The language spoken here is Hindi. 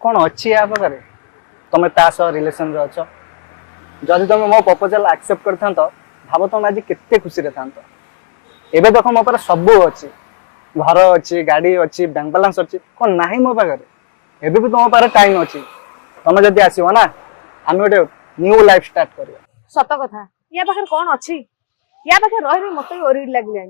कौन अच्छी या पाखे तुम ता सह रिलेशन रे अछ जदि तुम मो प्रपोजल एक्सेप्ट कर भाव तुम आज केते खुशी रे थांत एबे देख मो पारे सब अच्छी घर अच्छी गाड़ी अच्छी बैंक बैलेंस अच्छी कौन नाही मो पाखे एबे भी तुम पारे टाइम अच्छी तुम जदि आसीबो ना आम गोटे न्यू लाइफ स्टार्ट करिया सत कथा या पाखे कौन अच्छी या पाखे रही मत ओरिड लगे